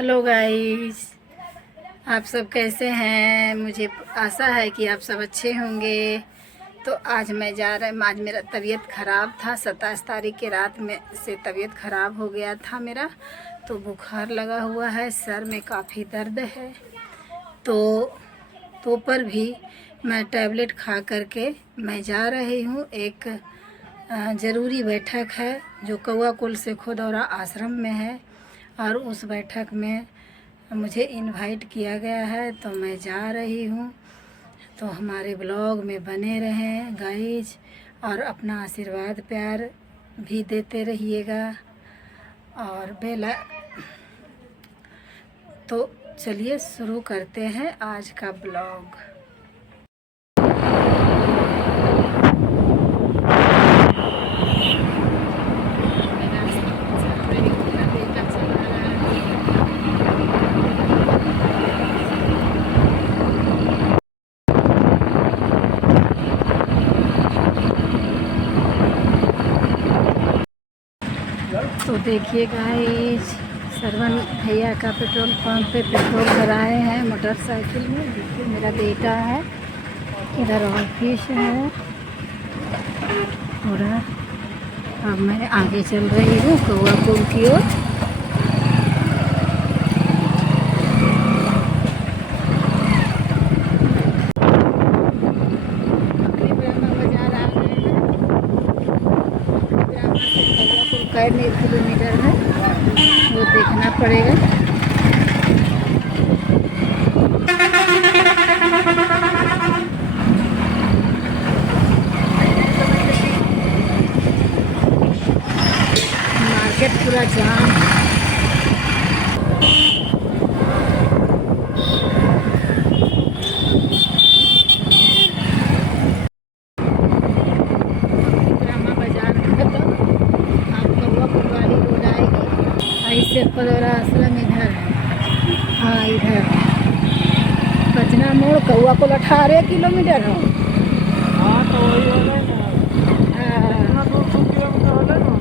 Hello guys, आप सब कैसे हैं। मुझे आशा है कि आप सब अच्छे होंगे। तो आज आज मेरा तबीयत ख़राब था। 27 तारीख के रात में से तबीयत ख़राब हो गया था मेरा। तो बुखार लगा हुआ है, सर में काफ़ी दर्द है। तो पर भी मैं टैबलेट खा करके मैं जा रही हूँ। एक ज़रूरी बैठक है जो कौआ कुल से खुदौरा आश्रम में है, और उस बैठक में मुझे इनवाइट किया गया है, तो मैं जा रही हूँ। तो हमारे ब्लॉग में बने रहें गाइज, और अपना आशीर्वाद प्यार भी देते रहिएगा। और तो चलिए शुरू करते हैं आज का ब्लॉग। तो देखिए गाइस, सरवन भैया का पेट्रोल पंप पे पेट्रोल भराए हैं मोटरसाइकिल में। देखिए मेरा बेटा है, इधर ऑफिस है पूरा। अब मैं आगे चल रही हूँ कौआ पुल की ओर। कैसे किलोमीटर है वो देखना पड़ेगा। मार्केट पूरा जाम। इससे खुदौरा आश्रम इधर है। हाँ इधर पचना मोड़ कौआ कुल 18 किलोमीटर हो। हाँ तो वही हो गए ना। हाँ 200 किलोमीटर हो गए ना।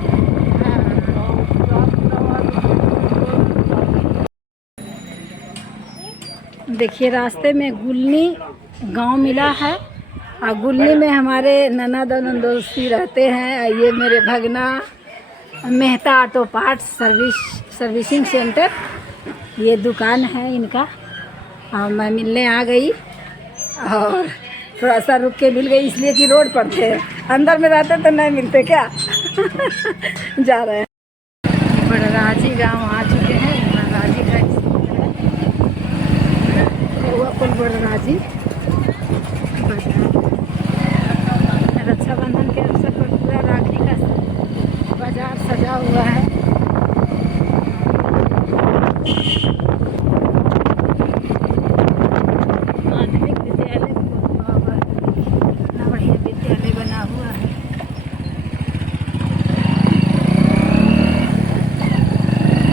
देखिए रास्ते में गुलनी गांव मिला है, और गुलनी में हमारे ननद और नंदोसी रहते हैं। ये मेरे भगना Mehta auto parts servicing centre, ये दुकान है इनका। और मैं मिलने आ गई, और थोड़ा सा रुक के मिल गई इसलिए कि रोड पर थे। अंदर में रहते तो नहीं मिलते क्या। जा रहे हैं बड़राजी गांव आ चुके हैं। बड़राजी का पुल बड़राजी रक्षाबंधन के अवसर पर पूरा राखी का बाजार सजा हुआ है। माध्यमिक विद्यालय इतना बढ़िया विद्यालय बना हुआ है।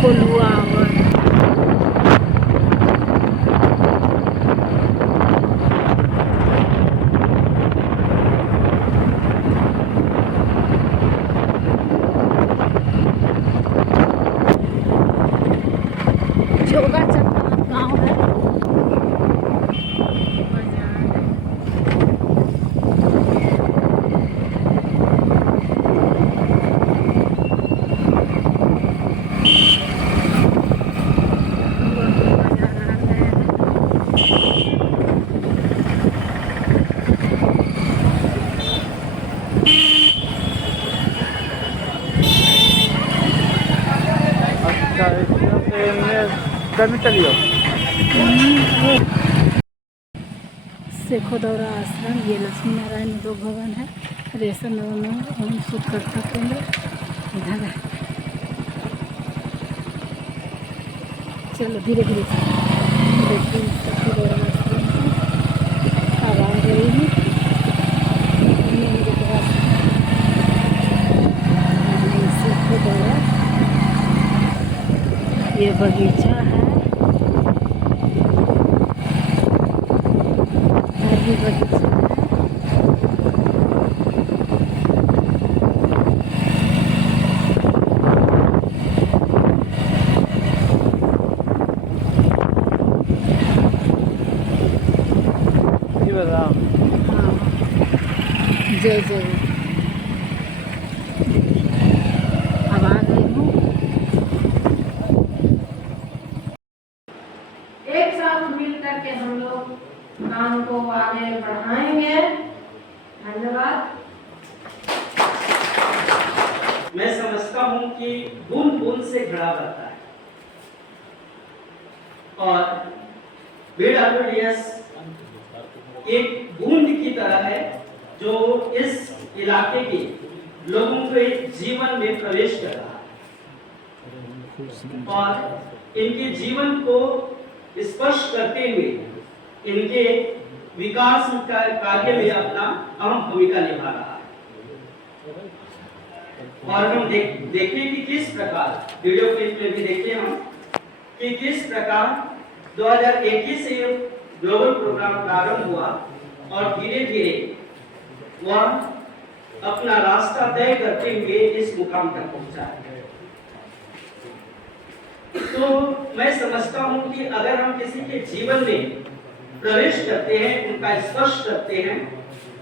कोलुआ जोगा चक्का गाँव है। अच्छा गर्मी चलियो से खुदौरा आश्रम, ये लक्ष्मी नारायण उद्योग भवन है। रेशम एवं सूत कर्ता केंद्र इधर है। चलो धीरे धीरे देखिए खुदौरा आश्रम अब आ गई हूँ। खुदौरा ये बगीचा है, बगीचा है। राम। हाँ, जय जय। अब आ गई हूँ। एक साथ मिल करके हम लोग काम को आगे बढ़ाएंगे। धन्यवाद। मैं समझता हूं कि बूंद बूंद से घड़ा भरता है और BWDS एक बूंद की तरह है जो इस इलाके के लोगों के जीवन में प्रवेश कर रहा है और इनके जीवन को स्पर्श करते हुए इनके विकास कार्य में अपना अहम भूमिका निभा रहा है। और हम देखें कि किस प्रकार वीडियो क्लिप में भी देखे हम कि किस प्रकार 2021 से ग्लोबल प्रोग्राम प्रारंभ हुआ और धीरे धीरे वह अपना रास्ता तय करते हुए इस मुकाम तक पहुंचा है। तो मैं समझता हूं कि अगर हम किसी के जीवन में प्रवेश करते हैं, उनका स्पर्श करते हैं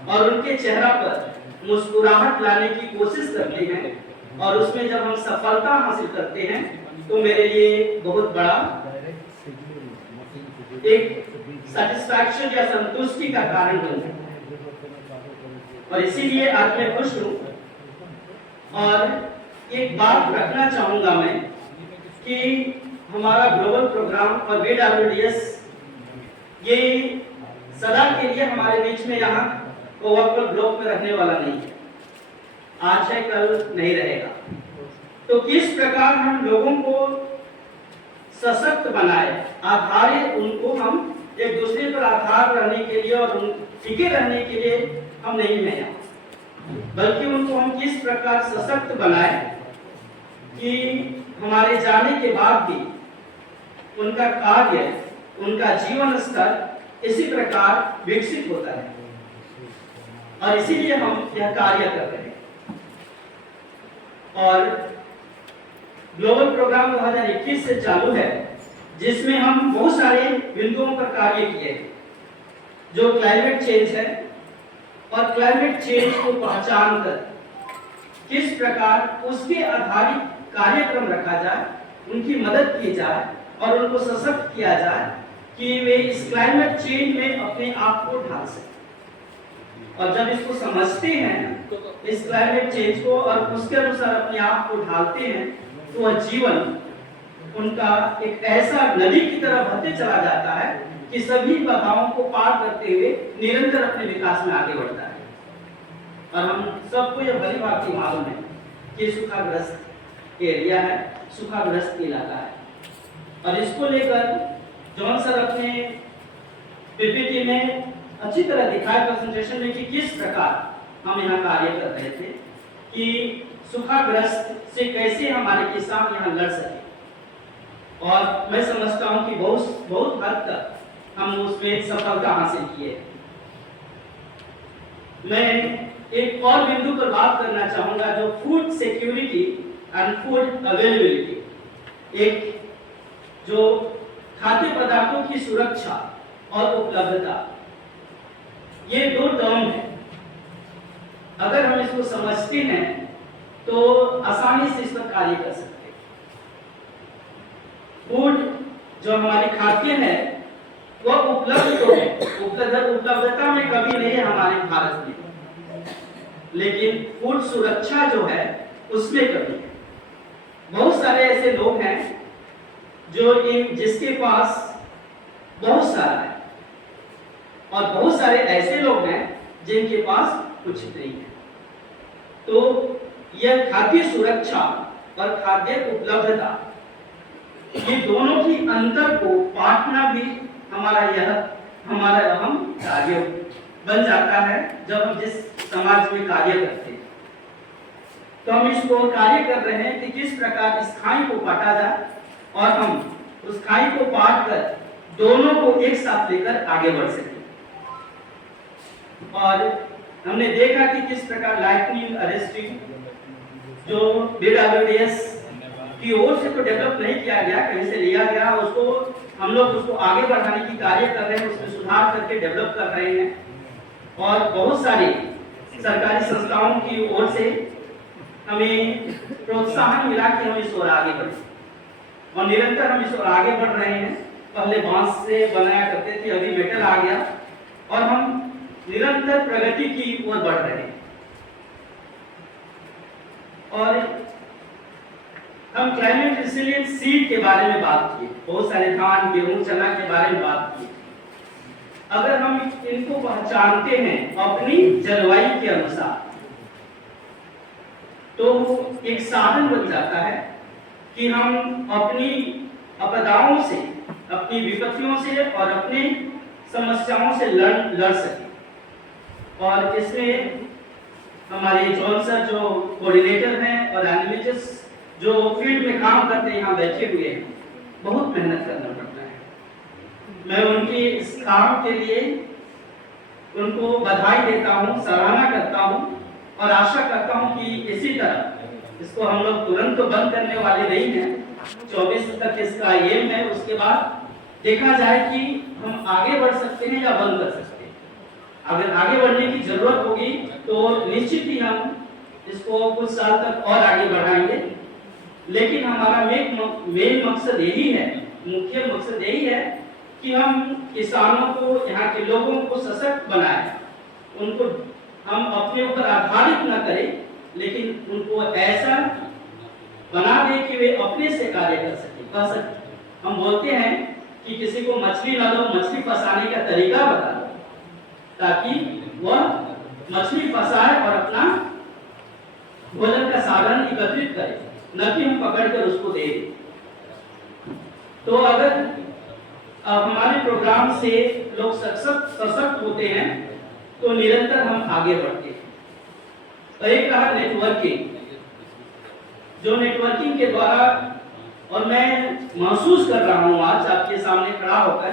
और उनके चेहरा पर मुस्कुराहट लाने की कोशिश करते हैं और उसमें जब हम सफलता हासिल करते हैं तो मेरे लिए बहुत बड़ा एक सेटिस्फैक्शन या संतुष्टि का कारण बनता है। और इसीलिए आज मैं खुश हूं और एक बात रखना चाहूंगा मैं कि हमारा ग्लोबल प्रोग्राम और BWDS ये सदा के लिए हमारे बीच में यहाँ कोवर्कर ब्लॉक में रहने वाला नहीं है। आज है, कल नहीं रहेगा। तो किस प्रकार हम लोगों को सशक्त बनाए, आधारित उनको हम एक दूसरे पर आधार रहने के लिए और उन टिके रहने के लिए हम नहीं हैं, बल्कि उनको हम किस प्रकार सशक्त बनाए कि हमारे जाने के बाद भी उनका कार्य, उनका जीवन स्तर इसी प्रकार विकसित होता है। और इसीलिए हम यह कार्य कर रहे हैं। और ग्लोबल प्रोग्राम 2021 से चालू है, जिसमें हम बहुत सारे बिंदुओं पर कार्य किए, जो क्लाइमेट चेंज है और क्लाइमेट चेंज को पहचान कर किस प्रकार उसके आधारित कार्यक्रम रखा जाए, उनकी मदद की जाए और उनको सशक्त किया जाए कि वे इस क्लाइमेट चेंज में अपने आप को ढाल सकें। और जब इसको समझते हैं, इस क्लाइमेट चेंज को, और उसके अनुसार अपने आप को ढालते हैं, तो वह जीवन उनका एक ऐसा नदी की तरह बहते चला जाता है कि सभी बाधाओं को पार करते हुए निरंतर अपने विकास में आगे बढ़ता है। और हम सबको यह भली भांति मालूम है कि सूखाग्रस्त एरिया है, सूखाग्रस्त इलाका है। और इसको लेकर जॉन सर अपने पीपीटी में अच्छी तरह दिखाए प्रेजेंटेशन में कि किस प्रकार हम यहाँ कार्य कर रहे थे कि सूखाग्रस्त से कैसे हमारे किसान यहाँ लड़ सके। और मैं समझता हूँ कि बहुत हद तक हम उसमें सफलता हासिल किए। मैं एक और बिंदु पर बात करना चाहूंगा, जो food security and food availability, एक जो खाद्य पदार्थों की सुरक्षा और उपलब्धता, ये दो टर्म है। अगर हम इसको समझते हैं तो आसानी से इस पर कार्य कर सकते हैं। फूड जो हमारे खाद्य है वह उपलब्ध तो है, उपलब्धता में कमी नहीं है हमारे भारत में, लेकिन फूड सुरक्षा जो है उसमें कमी है। बहुत सारे ऐसे लोग हैं जो जिसके पास बहुत सारा है और बहुत सारे ऐसे लोग हैं जिनके पास कुछ नहीं है। तो यह खाद्य सुरक्षा और खाद्य उपलब्धता, ये दोनों की अंतर को बांटना भी हमारा अहम कार्य बन जाता है जब हम जिस समाज में कार्य करते हैं। तो हम इसको कार्य कर रहे हैं कि किस प्रकार इस खाई को काटा जाए और हम उस खाई को काट कर दोनों को एक साथ लेकर आगे बढ़ सकें। और हमने देखा कि किस प्रकार लाइटनिंग अरेस्टिंग जो BWDS की ओर से तो डेवलप नहीं किया गया, कहीं से लिया गया, उसको हम लोग उसको आगे बढ़ाने की कार्य कर रहे हैं, उसमें सुधार करके डेवलप कर रहे हैं। और बहुत सारी सरकारी संस्थाओं की ओर से हमें प्रोत्साहन मिला कि हम इस ओर आगे बढ़े, और निरंतर हम इस ओर आगे बढ़ रहे हैं। पहले बांस से बनाया करते थे, अभी मेटल आ गया, और हम निरंतर प्रगति की ओर बढ़ रहे हैं। और हम क्लाइमेट रेसिलिएंट सीड के बारे में बात की, बहुत सारे धान, गेहूं, चना के बारे में बात की। अगर हम इनको पहचानते हैं अपनी जलवायु के अनुसार, तो एक साधन बन जाता है कि हम अपनी आपदाओं से, अपनी विपत्तियों से और अपनी समस्याओं से लड़ सके। और इसमें हमारे जॉन सर जो कोऑर्डिनेटर हैं और एनालिस्ट जो फील्ड में काम करते हैं, यहाँ बैठे हुए हैं, बहुत मेहनत करना पड़ता है। मैं उनकी इस काम के लिए उनको बधाई देता हूँ, सराहना करता हूँ, और आशा करता हूँ कि इसी तरह इसको हम लोग तुरंत तो बंद करने वाले नहीं हैं। 24 तक इसका एम है, उसके बाद देखा जाए कि हम आगे बढ़ सकते हैं या बंद कर सकते हैं। अगर आगे बढ़ने की जरूरत होगी तो निश्चित ही हम इसको कुछ साल तक और आगे बढ़ाएंगे। लेकिन हमारा मेन मकसद यही है, मुख्य मकसद यही है कि हम किसानों को, यहाँ के लोगों को सशक्त बनाएं, उनको हम अपने ऊपर आधारित न करें, लेकिन उनको ऐसा बना दें कि वे अपने से कार्य कर सके। हम बोलते हैं कि किसी को मछली ना दो, मछली फंसाने का तरीका बता दो, ताकि वह मछली फंसाए और अपना भोजन का साधन एकत्रित करे, न कि हम पकड़कर उसको दे। तो अगर हमारे प्रोग्राम से लोग सशक्त होते हैं तो निरंतर हम आगे बढ़ते हैं। तो एक रहा नेटवर्किंग, जो नेटवर्किंग के द्वारा, और मैं महसूस कर रहा हूँ आज आपके सामने खड़ा होकर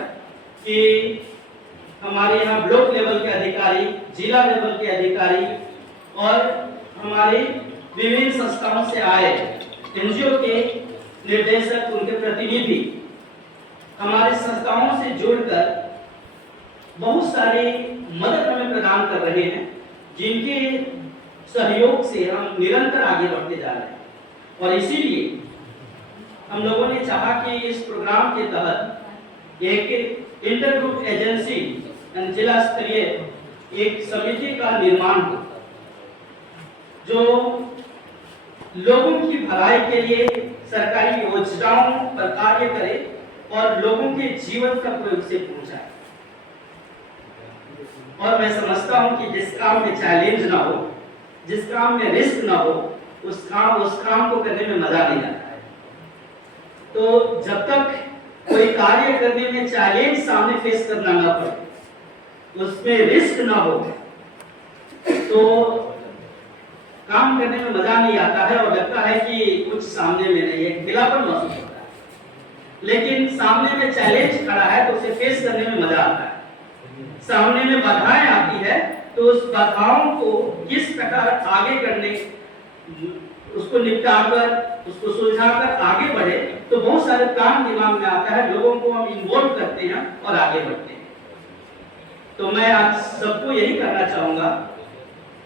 कि हमारे यहाँ ब्लॉक लेवल के अधिकारी, जिला लेवल के अधिकारी और हमारे विभिन्न संस्थाओं से आए एनजीओ के निर्देशक, उनके प्रतिनिधि हमारे संस्थाओं से जुड़कर बहुत सारे मदद हमें प्रदान कर रहे हैं, जिनके सहयोग से हम निरंतर आगे बढ़ते जा रहे हैं। और इसीलिए हम लोगों ने चाहा कि इस प्रोग्राम के तहत एक इंटर ग्रुप एजेंसी जिला स्तरीय एक समिति का निर्माण हो, जो लोगों की भलाई के लिए सरकारी योजनाओं पर कार्य करे और लोगों के जीवन का प्रयोग से पहुंचाए। और मैं समझता हूं कि जिस काम में चैलेंज ना हो, जिस काम में रिस्क ना हो, उस काम को करने में मजा नहीं आता है। तो जब तक कोई कार्य करने में चैलेंज सामने फेस करना ना पड़े, उसमें रिस्क ना हो, तो काम करने में मजा नहीं आता है और लगता है कि कुछ सामने में नहीं है, ढीलापन महसूस होता है। लेकिन सामने में चैलेंज खड़ा है तो उसे फेस करने में मजा आता है। सामने में बाधाएं आती है तो उस बाधाओं को किस प्रकार आगे करने, उसको निपटाकर, उसको सुलझाकर आगे बढ़े, तो बहुत सारे काम दिमाग में आता है, लोगों को हम इन्वॉल्व करते हैं और आगे बढ़ते हैं। तो मैं आज सबको यही कहना चाहूंगा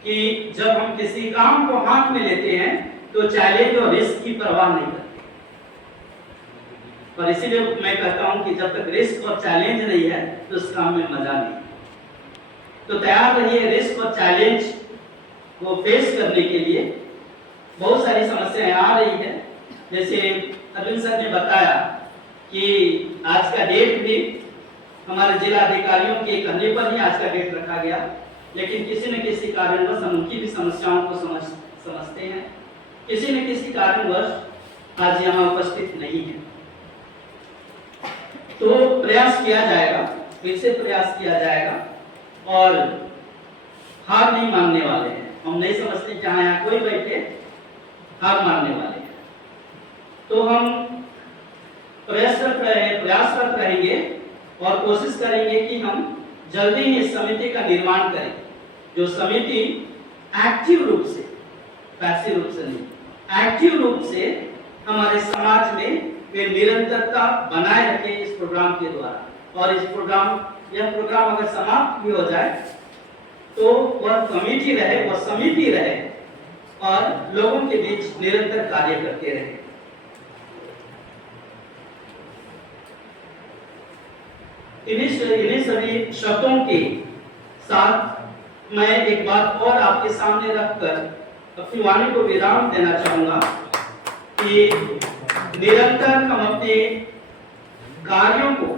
कि जब हम किसी काम को हाथ में लेते हैं तो चैलेंज और रिस्क की परवाह नहीं करते। और इसीलिए मैं कहता हूं कि जब तक रिस्क और चैलेंज नहीं है तो उस काम में मजा नहीं। तो तैयार रहिए रिस्क और चैलेंज को फेस करने के लिए। बहुत सारी समस्याएं आ रही है, जैसे अरविंद सर ने बताया कि आज का डेट भी हमारे जिला अधिकारियों के कहने पर ही आज का डेट रखा गया, लेकिन किसी न किसी कारणवश हम उनकी भी समस्याओं को समझते हैं, किसी न किसी कारणवश आज यहाँ उपस्थित नहीं है। तो प्रयास किया जाएगा, फिर से प्रयास किया जाएगा और हार नहीं मानने वाले हैं। हम नहीं समझते जहाँ यहाँ कोई बैठे हार मानने वाले हैं। तो हम प्रयासरत रहेंगे और कोशिश करेंगे कि हम जल्दी ही इस समिति का निर्माण करें, जो समिति एक्टिव रूप से, पैसिव रूप से नहीं, एक्टिव रूप से हमारे समाज में वे निरंतरता बनाए रखे इस प्रोग्राम के द्वारा। और इस प्रोग्राम, यह प्रोग्राम अगर समाप्त भी हो जाए तो वह कमेटी रहे, वह समिति रहे और लोगों के बीच निरंतर कार्य करते रहे। इन्हीं सभी शब्दों के साथ मैं एक बात और आपके सामने रखकर अपनी वाणी को विराम देना चाहूंगा कि निरंतर हम अपने कार्यों को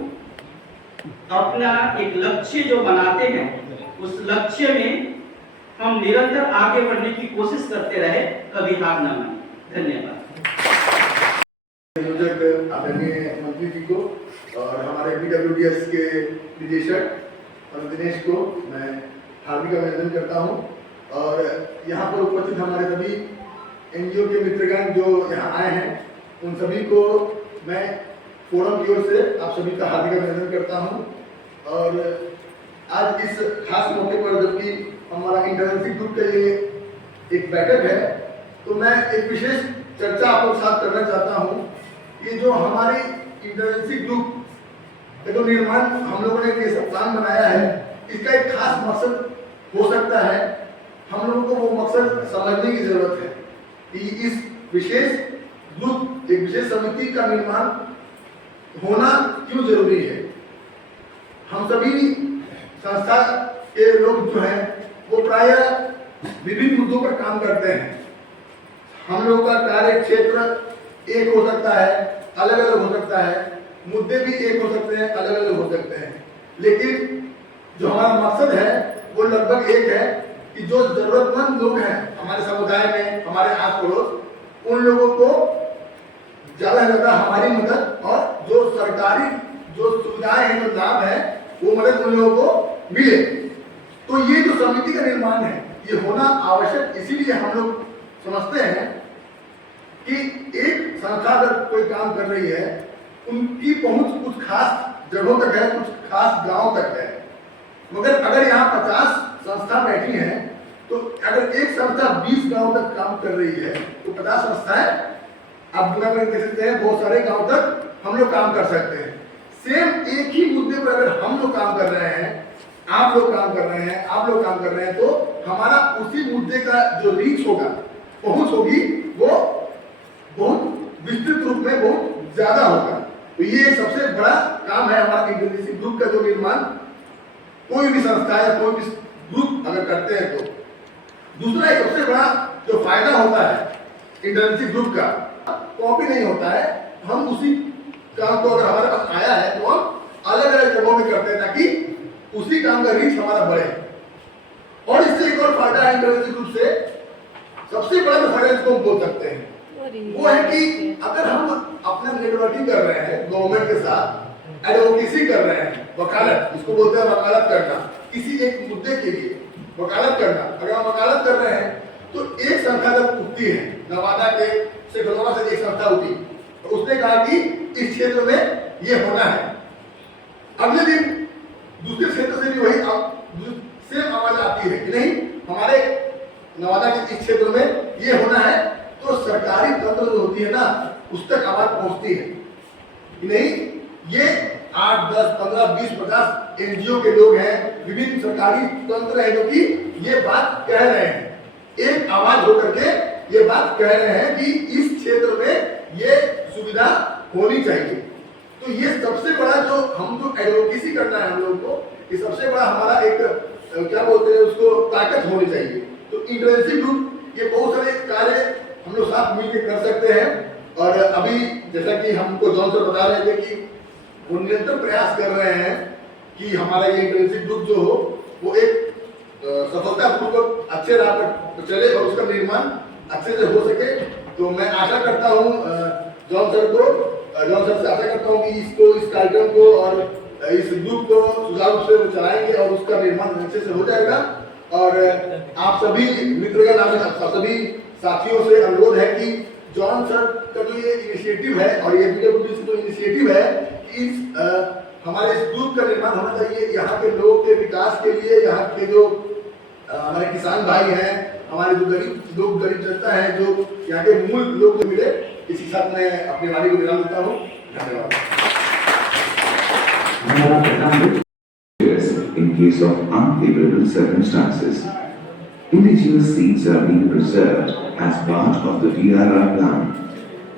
अपना एक लक्ष्य जो बनाते हैं, उस लक्ष्य में हम निरंतर आगे बढ़ने की कोशिश करते रहे, कभी हार न माने। धन्यवाद। आदरणीय मंत्री जी को और हमारे PWDS के निदेशक और दिनेश को मैं हार्दिक अभिनंदन करता हूं। और यहाँ पर उपस्थित हमारे सभी NGO के मित्रगण जो यहाँ आए हैं, उन सभी को मैं फोरम की ओर से आप सभी का हार्दिक अभिनंदन करता हूं। और आज इस खास मौके पर जबकि हमारा इंटरनेशनल ग्रुप का ये एक बैठक है, तो मैं एक विशेष चर्चा आप लोग साथ करना चाहता हूं। ये जो हमारी इंटरनेशनल ग्रुप का जो निर्माण हम लोगों ने ये सब प्लान बनाया है, इसका एक खास मकसद हो सकता है। हम लोगों को वो मकसद समझने की जरूरत है कि इस विशेष ग्रुप, एक विशेष समिति का निर्माण होना क्यों जरूरी है। हम सभी संस्था के लोग जो हैं वो प्राय विभिन्न मुद्दों पर काम करते हैं। हम लोगों का कार्य क्षेत्र एक हो सकता है, अलग अलग हो सकता है, मुद्दे भी एक हो सकते हैं, अलग अलग हो सकते हैं, लेकिन जो हमारा मकसद है वो लगभग एक है कि जो जरूरतमंद लोग हैं हमारे समुदाय में, हमारे आस पड़ोस, उन लोगों को ज्यादा से ज्यादा हमारी मदद और जो सरकारी जो सुविधाएं हैं, जो लाभ है, वो मदद उन लोगों को मिले। तो ये जो समिति का निर्माण है ये होना आवश्यक इसीलिए हम लोग समझते हैं कि एक संस्था अगर कोई काम कर रही है, उनकी पहुंच कुछ खास जगहों तक है, कुछ खास गांव तक है। मगर अगर यहाँ 50 संस्था बैठी हैं, तो अगर एक संस्था 20 गांव तक काम कर रही है, तो 50 संस्थाएं आप गुना करके देख सकते हैं, बहुत सारे गांव तक हम लोग काम कर सकते हैं। सेम एक ही मुद्दे पर अगर हम लोग काम कर रहे हैं, आप लोग काम कर रहे हैं, आप लोग काम कर रहे हैं, तो हमारा उसी मुद्दे का जो रीच होगा, पहुंच होगी, वो बहुत विस्तृत रूप में बहुत ज्यादा होगा। तो ये सबसे बड़ा काम है हमारा इंटरनेशनल ग्रुप का जो निर्माण कोई भी संस्था या कोई भी ग्रुप अगर करते हैं तो। दूसरा एक सबसे बड़ा जो फायदा होता है इंटरनेशनल ग्रुप का, कॉपी नहीं होता है। हम उसी काम को अगर हमारे पास आया है तो हम अलग अलग जगहों में करते हैं ताकि उसी काम का रीच हमारा बढ़े। और इससे एक और फायदा है इंटरनेशनल ग्रुप से, सबसे बड़ा जो फायदा इसको हम बोल सकते हैं वो है कि अगर हम अपना नेटवर्किंग कर रहे हैं गवर्नमेंट के साथ, एडवोकेसी कर रहे हैं, वकालत, इसको बोलते हैं वकालत करना, किसी एक मुद्दे के लिए वकालत करना, अगर हम वकालत कर रहे हैं तो एक संस्था जब उठती है, नवादा के सेक्रेटरी से एक संस्था उठी, तो उसने कहा कि इस क्षेत्र में ये होना है। अगले दिन दूसरे क्षेत्र से भी वही सेम आवाज आती है कि नहीं, हमारे नवादा के इस क्षेत्र में ये होना है, तो सरकारी तंत्र जो होती है ना, उस तक आवाज पहुंचती है कि नहीं, ये 8, 10, 15, 20, 50 NGO के लोग हैं, विभिन्न सरकारी तंत्र है जो कि ये बात कह रहे हैं, एक आवाज होकर के ये बात कह रहे हैं कि इस क्षेत्र में ये सुविधा होनी चाहिए। तो ये सबसे बड़ा जो हम जो एडवोकेसी करना है हम लोगों को, ये सबसे बड़ा हमारा एक क्या बोलते हैं उसको ताकत होनी चाहिए। तो इंटरनेशनल ग्रुप ये बहुत सारे कार्य हम लोग साथ मिलकर कर सकते हैं। और अभी जैसा कि हमको जॉन सर बता रहे थे कि वो निरंतर प्रयास कर रहे हैं कि हमारा ये इंटरनेशनल ग्रुप जो हो वो एक सफलतापूर्वक अच्छे राह पर चले और उसका निर्माण अच्छे से हो सके। तो मैं आशा करता हूँ जॉन सर से आशा करता हूँ कि इसको, इस कार्यक्रम को और इस ग्रुप को सुचारू रूप से चलाएंगे और उसका निर्माण अच्छे से हो जाएगा। और आप सभी मित्रगण, आप सभी साथियों से अनुरोध है कि जॉन सर का जो ये इनिशिएटिव है और ये PWDS जो इनिशिएटिव है कि इस हमारे इस ग्रुप का निर्माण होना चाहिए यहाँ के लोगों के विकास के लिए, यहाँ के जो हमारे किसान भाई हैं, हमारे जो गरीब जनता है, जो यहाँ के मूल लोग जो मिले। इसी साथ मैं अपनी वाणी को विराम देता हूँ। धन्यवाद। case of unfavorable circumstances. Indigenous seeds are being preserved as part of the DRR plan.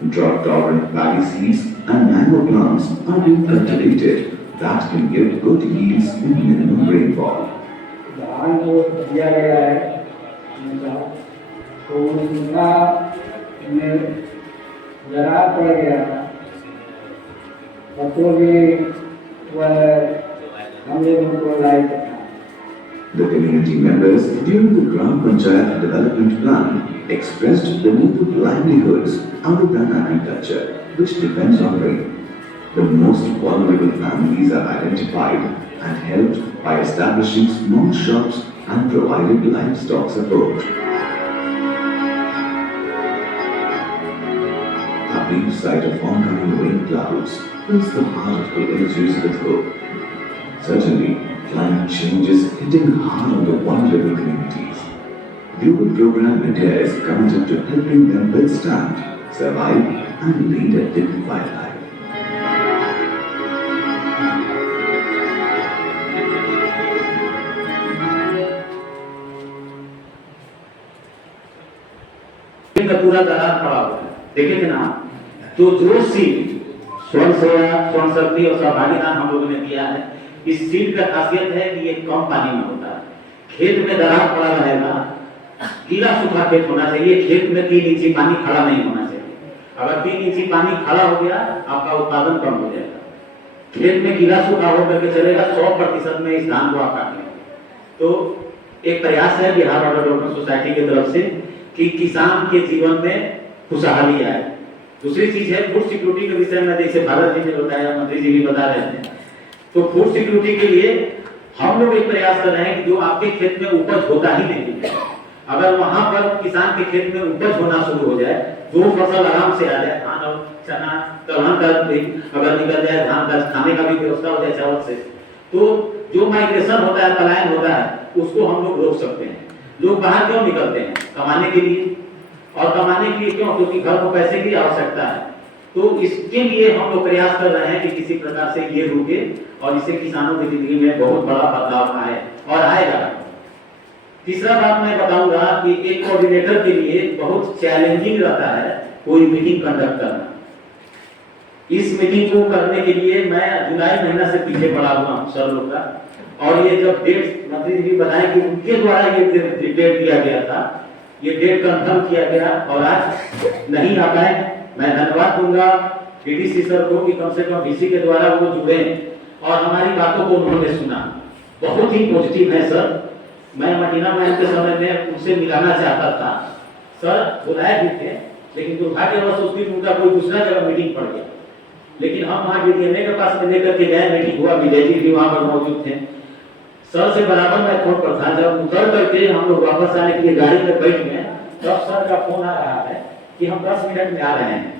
Drought-tolerant paddy seeds and mango plants are being cultivated that can give good yields with minimum rainfall. धान को दिया गया है तो उनका में जरा पड़ गया था बच्चों भी वह हम लोगों को लाए थे। The community members during the Gram Panchayat development plan expressed the need of livelihoods other than agriculture, which depends on rain. The most vulnerable families are identified and helped by establishing small shops and provided livestock support. A brief sight of oncoming rain clouds fills the heart of villagers with hope. Certainly, climate change is hitting hard on the vulnerable communities. Global Program India is committed to helping them withstand, survive, and lead a dignified life. का पूरा दरार पड़ा हुआ है, देखे थे ना। तो जो सीट स्वर्ण सेवा, स्वर्ण शक्ति और सहभागीदान हम लोगों ने दिया है, इस सीट का खासियत है कि ये कम पानी में होता है। खेत में दरार पड़ा रहेगा, गीला सूखा खेत होना चाहिए, खेत में 3 इंची पानी खड़ा नहीं होना चाहिए। अगर 3 इंची पानी खड़ा हो गया, आपका उत्पादन कम हो जाएगा। खेत में गीला सूखा होकर के चलेगा, 100% में इस धान को आप काटेंगे। तो एक प्रयास है बिहार वाटर डेवलपमेंट सोसाइटी की तरफ से कि किसान के जीवन में खुशहाली आए। दूसरी चीज है फूड सिक्योरिटी के विषय में, जैसे भारत जी ने बताया, मंत्री जी भी बता रहे थे। तो फूड सिक्योरिटी के लिए हम लोग एक प्रयास कर रहे हैं कि जो आपके खेत में उपज होता ही नहीं, अगर वहां पर किसान के खेत में उपज होना शुरू हो जाए, 2 फसल आराम से आ जाए, धान और चना, दलहन का अगर निकल जाए, धान का खाने का भी व्यवस्था हो जाए चावल से, तो जो माइग्रेशन होता है, पलायन होता है, उसको हम लोग रोक सकते हैं। लोग बाहर क्यों निकलते हैं? कमाने के लिए। और कमाने के लिए क्यों? क्योंकि घर को पैसे की आवश्यकता है। तो इसके लिए हम लोग प्रयास कर रहे हैं कि किसी प्रकार से ये रुके और इससे किसानों की जिंदगी में बहुत बड़ा बदलाव आए और आएगा। तीसरा बात मैं बताऊंगा कि एक कोऑर्डिनेटर के लिए बहुत चैलेंजिंग रहता है कोई मीटिंग कंडक्ट करना। इस मीटिंग को करने के लिए मैं जुलाई महीना से पीछे पड़ा हुआ हूँ सर लोग का, और ये जब डेट मंत्री जी बताएं कि उनके द्वारा ये डेट दिया गया था, ये डेट कंफर्म किया गया और आज नहीं आ पाए। मैं धन्यवाद दूंगा डीडीसी सर को कि कम से कम डीसी के द्वारा वो जुड़े और हमारी बातों को उन्होंने सुना। बहुत ही पॉजिटिव है सर। मैं मटीना मैम के समय में उनसे मिलाना चाहता था, सर बुलाए भी थे, लेकिन दुर्भाग्यवश उस दिन उनका कोई दूसरा जगह मीटिंग पड़ गया। लेकिन हम वहाँ डीडीएमए के पास में लेकर के गए, मीटिंग हुआ, विजय जी भी वहाँ पर मौजूद थे। सर से बराबर मैं फोन पर था। जब उतर करके हम लोग वापस आने के लिए गाड़ी में बैठ गए, तब सर का फोन आ रहा है कि हम 10 मिनट में आ रहे हैं।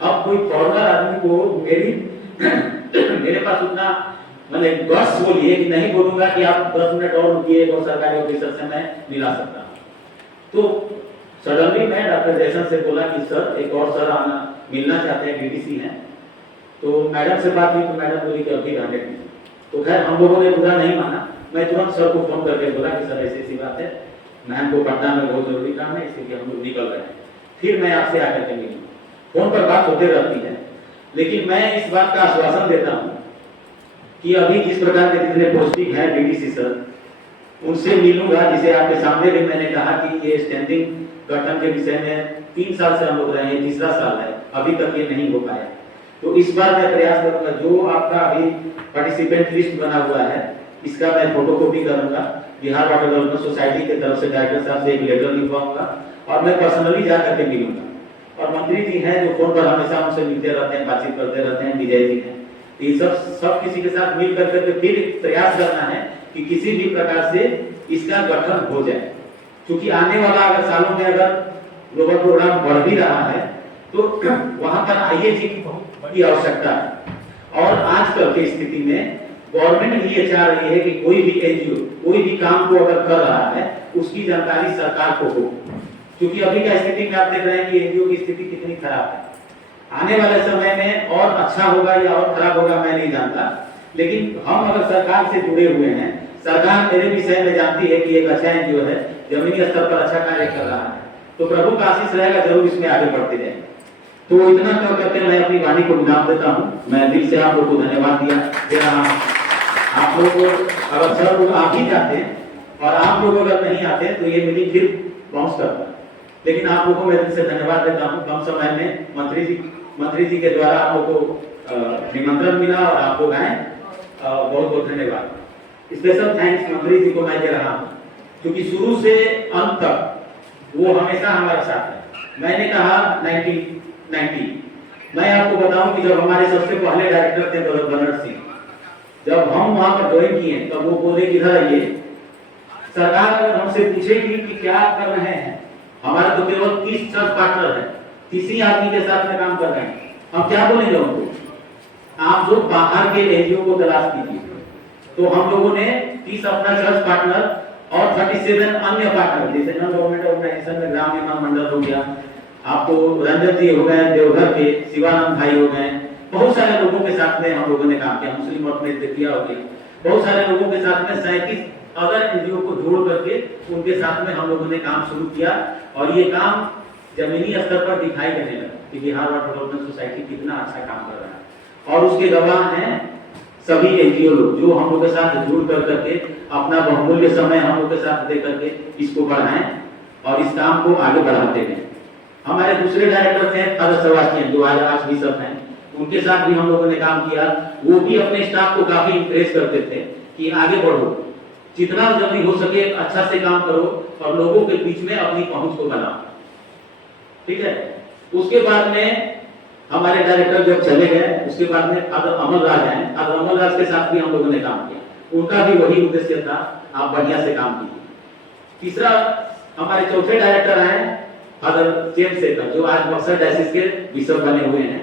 अब कोई फॉरनर आदमी को मेरे पास उतना मैंने बस बोलिए कि नहीं बोलूंगा कि आप 10 मिनट और रुकिए और सरकारी ऑफिसर से मैं मिला सकता हूँ। तो सडनली मैं डॉक्टर जयसन से बोला कि सर एक और सर आना मिलना चाहते हैं, डीडीसी हैं। तो मैडम से बात हुई तो मैडम बोली कि अभी 100 मिनट। तो खैर हम लोगों ने बुरा नहीं माना। मैं तुरंत सर को फोन करके बोला कि सर ऐसी ऐसी बात है, मैम को पटना में बहुत जरूरी काम है, इसलिए हम लोग निकल रहे हैं, फिर मैं आपसे आकर के मिलूंगा। फोन पर बात होते रहती है, लेकिन मैं इस बात का आश्वासन देता हूँ कि अभी जिस प्रकार के जितने पोस्टिंग है डीडीसी सर, उनसे मिलूंगा। जिसे आपके सामने भी मैंने कहा कि ये स्टैंडिंग गठन के विषय में 3 साल से हम लोग रहे हैं, तीसरा साल है, अभी तक ये नहीं हो पाया। तो इस बार मैं प्रयास करूंगा, जो आपका अभी पार्टिसिपेंट लिस्ट बना हुआ है, इसका मैं फोटोकॉपी करूंगा, बिहार वाटर डेवलपमेंट सोसाइटी की तरफ से डायरेक्टर साहब से एक लेटर लिखवाऊंगा और मैं पर्सनली जाकर के मिलूंगा। और मंत्री जी हैं जो फोन पर हमेशा उनसे मिलते रहते हैं, बातचीत करते रहते हैं, विजय जी हैं, ये सब किसी के साथ मिल करके फिर प्रयास करना है कि किसी भी प्रकार से इसका गठन हो जाए। क्योंकि आने वाला अगर सालों में अगर ग्लोबल प्रोग्राम बढ़ भी रहा है तो वहां पर आईएजी की बहुत बड़ी आवश्यकता है। और आजकल की स्थिति में गवर्नमेंट भी ये चाह रही है कि कोई भी एनजीओ कोई भी काम को अगर कर रहा है उसकी जानकारी सरकार को हो। क्योंकि अभी का स्थिति में आप देख रहे हैं कि एनजीओ की स्थिति कितनी खराब है। आने वाले समय में और अच्छा होगा या और खराब होगा मैं नहीं जानता, लेकिन हम अगर सरकार से जुड़े हुए हैं, सरकार मेरे विषय में जानती है कि एक अच्छा एनजीओ है, जमीनी स्तर पर अच्छा कार्य कर रहा है, तो प्रभु का आशीष रहेगा, जरूर इसमें आगे बढ़ते जाए। तो इतना कर करके मैं अपनी वाणी को विराम देता हूँ। मैं दिल से आप लोग को धन्यवाद दे रहा हूँ। आप लोग अगर सर लोग आ भी जाते और आप लोग अगर नहीं आते तो ये मीटिंग फिर बाउंस करता, लेकिन आप लोगों को मैं दिल से धन्यवाद देता हूँ। कम समय में मंत्री जी के द्वारा आप लोगों को निमंत्रण मिला और आप लोग आए, बहुत बहुत धन्यवाद। स्पेशल थैंक्स मंत्री जी को मैं दे रहा हूँ, क्योंकि शुरू से अंत तक वो हमेशा हमारे साथ है। मैंने कहा 1990, मैं आपको बताऊं कि जब हमारे सबसे पहले डायरेक्टर थे बनर सिंह, जब हम वहां पर ज्वाइन किए तब वो बोले कि इधर आइए, सरकार अगर हमसे पूछेगी कि क्या कर रहे हैं, हमारे तो केवल 30 सर्च पार्टनर है, 30 आदमी के साथ में काम कर रहे हैं, हम क्या बोलेंगे उनको? आप जो बाहर के एनजीओ को तलाश कीजिए। तो हम लोगों ने 30 अपना सर्च पार्टनर और 37 अन्य पार्टनर, जैसे नॉन गवर्नमेंट ऑर्गेनाइजेशन में ग्राम निर्माण मंडल हो गया, आपको रंजन जी हो गए देवघर के, शिवानंद भाई हो गए, बहुत सारे लोगों के साथ में हम लोगों ने काम किया, मुस्लिम मत में किया हो गया, बहुत सारे लोगों के साथ में 37 अदर एनजीओ को जोड़ करके उनके साथ में हम लोगों ने काम शुरू किया, और ये काम जमीनी स्तर पर दिखाई देने लगा कि बिहार वाटर डेवलपमेंट सोसाइटी कितना अच्छा काम कर रहा है। और उसके गवाह हैं सभी एनजीओ लोग जो हम लोग के साथ जुड़ कर करके अपना बहुमूल्य समय हम लोग के साथ दे करके इसको बढ़ाएं और इस काम को आगे बढ़ाते हैं। हमारे दूसरे डायरेक्टर थे फादर सेबास्टियन, जो आज बिशप हैं, उनके साथ भी हम लोगों ने काम किया। वो भी अपने स्टाफ को काफी इंप्रेस करते थे कि आगे बढ़ो, जितना जल्दी हो सके अच्छा से काम करो और लोगों के बीच में अपनी पहुंच को बनाओ, ठीक है। उसके बाद में हमारे डायरेक्टर जब चले गए, उसके बाद में फादर अमल राज आए। फादर अमल राज के साथ भी हम लोगों ने काम किया, उनका भी वही उद्देश्य था, आप बढ़िया से काम कीजिए। तीसरा हमारे चौथे डायरेक्टर आए फादर जेम्स सेकर, जो आज बक्सर डायसिस के बिशप बने हुए हैं।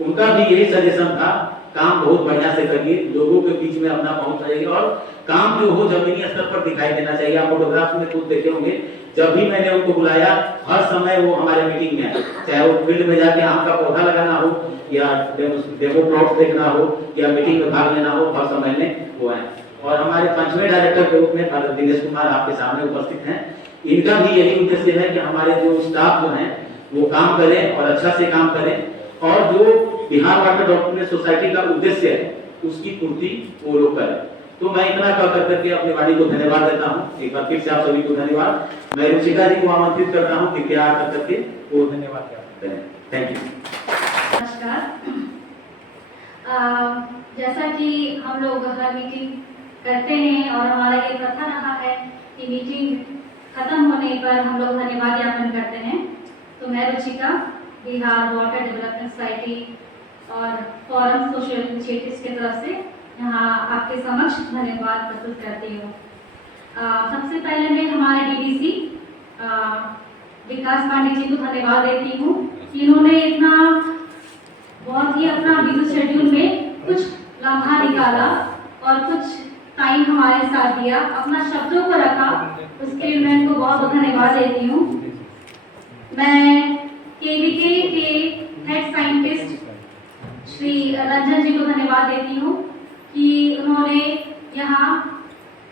उनका भी यही सजेशन था, काम बहुत बढ़िया से करिए, लोगों के बीच में अपना पहुंच जाइए और काम जो हो जमीनी स्तर पर दिखाई देना चाहिए। आप फोटोग्राफ में खुद देखे होंगे, जब भी मैंने उनको बुलाया हर समय वो हमारे मीटिंग में आए, चाहे वो फील्ड में जाके आम का पौधा लगाना हो या डेमो प्लॉट देखना हो या मीटिंग में भाग लेना हो, हर समय में वो आए। और हमारे पांचवें डायरेक्टर के रूप में फादर दिनेश कुमार आपके सामने उपस्थित हैं। इनका भी यही उद्देश्य है कि हमारे जो स्टाफ जो है वो काम करें और अच्छा से काम करें, और जो बिहार वाटर डेवलपमेंट सोसाइटी का उद्देश्य है उसकी पूर्ति वो लोग करें। तो मैं इतना कर करके अपनी वाणी को धन्यवाद देता हूँ। एक बार फिर से आप सभी को धन्यवाद। मैं रुचिका जी को आमंत्रित करता हूँ कि क्या कर करके वो धन्यवाद करते हैं। Thank you. नमस्कार। जैसा कि हम लोग हर मीटिंग करते हैं और हमारा ये प्रथा रहा है कि मीटिंग खत्म होने पर हम लोग धन्यवाद ज्ञापन करते हैं। तो मैं Ruchika Bihar water development society और फॉरम सोशल इनिशिएटिव्स की तरफ से यहाँ आपके समक्ष धन्यवाद प्रस्तुत करती हूँ। सबसे पहले मैं हमारे डीडीसी विकास पांडे जी को धन्यवाद देती हूँ। इन्होंने इतना बहुत ही अपना बिजी शेड्यूल में कुछ लम्हा निकाला और कुछ टाइम हमारे साथ दिया, अपना शब्दों को रखा, उसके लिए मैं इनको बहुत बहुत धन्यवाद देती हूँ। मैं केवीके के हेड साइंटिस्ट श्री रंजन जी को धन्यवाद देती हूँ कि उन्होंने यहाँ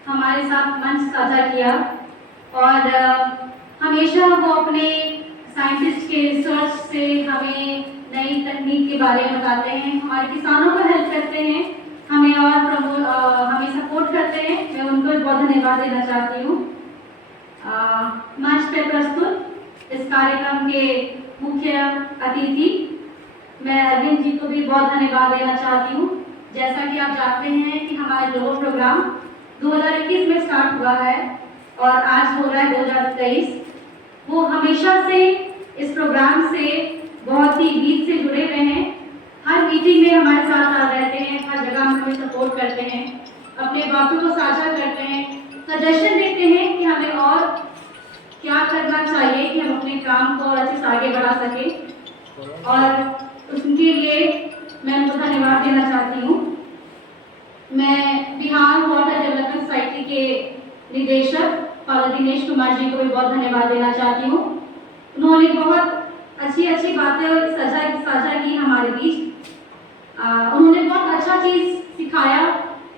हमारे साथ मंच साझा किया और हमेशा वो अपने साइंटिस्ट के रिसर्च से हमें नई तकनीक के बारे में बताते हैं, हमारे किसानों को हेल्प करते हैं, हमें और हमें सपोर्ट करते हैं। मैं उनको भी बहुत धन्यवाद देना चाहती हूँ। मंच पे प्रस्तुत इस कार्यक्रम के मुख्य अतिथि मैं अरविंद जी को भी बहुत धन्यवाद देना चाहती हूँ। जैसा कि आप जानते हैं कि हमारा ग्लोबल प्रोग्राम 2021 में स्टार्ट हुआ है और आज हो रहा है 2023। वो हमेशा से इस प्रोग्राम से बहुत ही गीत से जुड़े हुए हैं, हर मीटिंग में हमारे साथ रहते हैं, हर जगह हमें सपोर्ट करते हैं, अपने बातों को साझा करते हैं, सजेशन देते हैं कि हमें और क्या करना चाहिए कि हम अपने काम को और अच्छे से आगे बढ़ा सकें, और उसके लिए मैं उनको धन्यवाद देना चाहती हूँ। मैं बिहार वाटर डेवलपमेंट सोसाइटी के निदेशक फादर दिनेश कुमार जी को भी बहुत धन्यवाद देना चाहती हूँ। उन्होंने बहुत अच्छी बातें साझा की हमारे बीच। उन्होंने बहुत अच्छा चीज़ सिखाया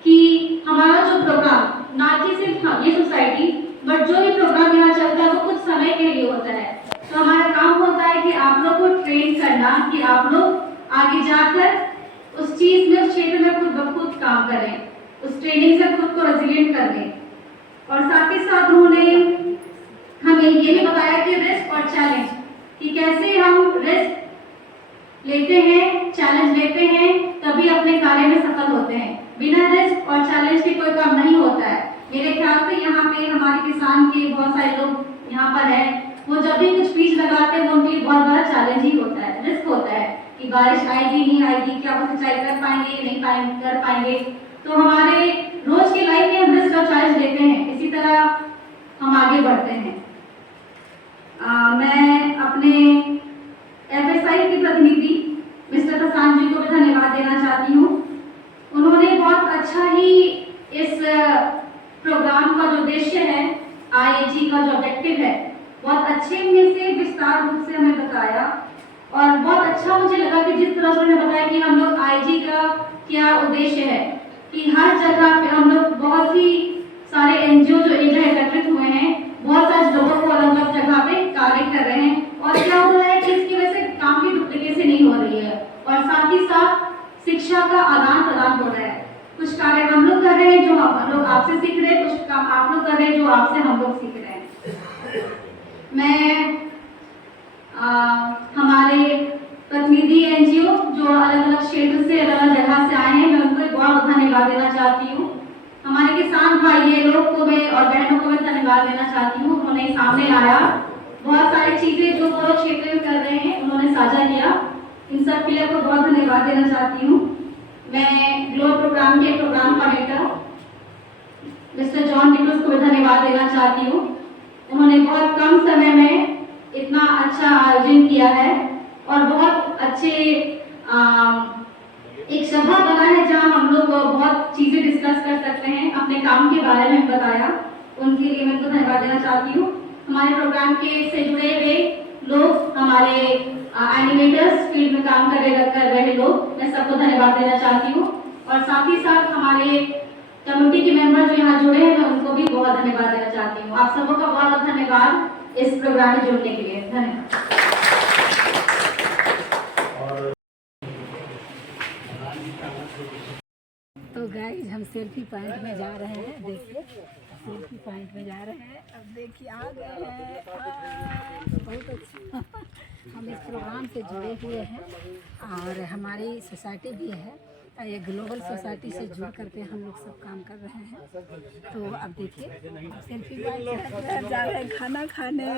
कि हमारा जो प्रोग्राम काम करें, उस ट्रेनिंग से खुद को रेजिलिएंट कर लें। और साथ ही साथ उन्होंने हमें ये भी बताया कि रिस्क और चैलेंज, कि कैसे हम रिस्क लेते हैं, चैलेंज लेते हैं, तभी अपने कार्य में सफल होते हैं। बिना रिस्क और चैलेंज के कोई काम नहीं होता है। मेरे ख्याल से यहाँ पे हमारे किसान के बहुत सारे लोग यहाँ पर हैं, वो जब भी कुछ बीज लगाते हैं वो उनके लिए बहुत बड़ा चैलेंज ही होता है, रिस्क होता है कि बारिश आएगी नहीं आएगी, क्या वो सिंचाई कर पाएंगे नहीं कर पाएंगे। तो हमारे रोज की लाइफ में हम रिस्क और चैलेंज लेते हैं, इसी तरह हम आगे बढ़ते हैं। मैं अपने FSI की प्रतिनिधि मिस्टर प्रशांत जी को भी धन्यवाद देना चाहती हूँ। उन्होंने बहुत अच्छा ही इस प्रोग्राम का जो उद्देश्य है, IAG का जो ऑब्जेक्टिव है, बहुत अच्छे में से विस्तार रूप से हमें बताया। और बहुत अच्छा मुझे लगा कि जिस तरह से उन्होंने बताया कि हम लोग IAG का क्या उद्देश्य है, कि हर जगह पे हम लोग बहुत ही सारे NGO जो एकत्रित हुए हैं, बहुत सारे लोगों को अलग अलग जगह पे कार्य कर रहे हैं। और क्या हो रहा है कि इसकी वजह से काम की डुप्लीकेसी नहीं हो रही है, और साथ ही साथ शिक्षा का आदान प्रदान हो रहा है। कुछ कार्य हम लोग कर रहे हैं जो हम लोग आपसे सीख रहे हैं, कुछ काम आप लोग कर रहे हैं जो आपसे हम लोग सीख रहे हैं। मैं हमारे प्रतिनिधि NGO जो अलग अलग क्षेत्र से, अलग अलग जगह से आए हैं, मैं उनको बहुत धन्यवाद देना चाहती हूँ। हमारे किसान भाई लोग को मैं और बहनों को मैं धन्यवाद देना चाहती हूँ। उन्होंने सामने लाया बहुत सारी चीजें जो वो क्षेत्र में कर रहे हैं, उन्होंने साझा किया। इन सब के लिए आपको बहुत धन्यवाद देना चाहती हूँ। मैं ग्लोब प्रोग्राम के programme coordinator mister John Nicholas को भी धन्यवाद देना चाहती हूँ। उन्होंने बहुत कम समय में इतना अच्छा आयोजन किया है और बहुत अच्छे एक सभा बना है जहां हम लोग बहुत चीजें डिस्कस कर सकते हैं, अपने काम के बारे में बताया। उनके लिए मैं उनको धन्यवाद देना चाहती हूँ। हमारे प्रोग्राम के से जुड़े हुए लोग, हमारे एनिमेटर्स, फील्ड में काम कर रहे लोग, मैं सबको धन्यवाद देना चाहती हूँ। और साथ ही साथ हमारे कम्युनिटी के मेंबर जो यहाँ जुड़े हैं, मैं उनको भी बहुत धन्यवाद देना चाहती हूँ। आप सबों का बहुत बहुत धन्यवाद इस प्रोग्राम में जुड़ने के लिए। धन्यवाद। तो गाइस हम सेल्फी पॉइंट में जा रहे हैं, देखिए सेल्फी पॉइंट में जा रहे हैं। अब देखिए आ गए हैं, बहुत अच्छा। हम इस प्रोग्राम से जुड़े हुए हैं और हमारी सोसाइटी भी है, ये ग्लोबल सोसाइटी से जुड़ करके हम लोग सब काम कर रहे हैं। तो अब देखिए सेल्फी पॉइंट से जा रहे हैं खाना खाने।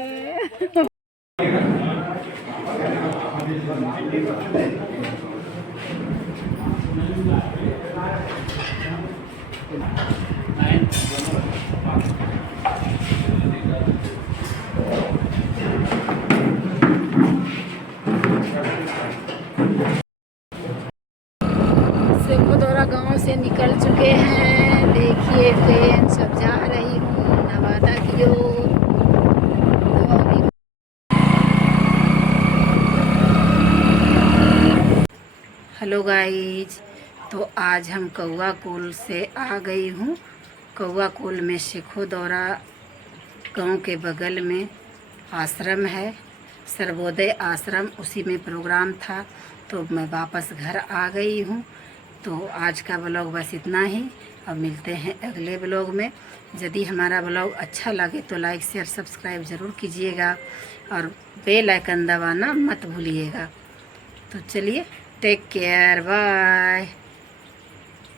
सेखोदौरा गांव से निकल चुके हैं। देखिए ट्रेन सब जा रही हूँ नवादा की ओर। हेलो गाइज, तो आज हम कौआ कुल से आ गई हूँ। कौआ कुल में सेखोदौरा गांव के बगल में आश्रम है, सर्वोदय आश्रम, उसी में प्रोग्राम था तो मैं वापस घर आ गई हूँ। तो आज का ब्लॉग बस इतना ही। अब मिलते हैं अगले ब्लॉग में। यदि हमारा ब्लॉग अच्छा लगे तो लाइक शेयर सब्सक्राइब ज़रूर कीजिएगा और बेल आइकन दबाना मत भूलिएगा। तो चलिए, टेक केयर, बाय।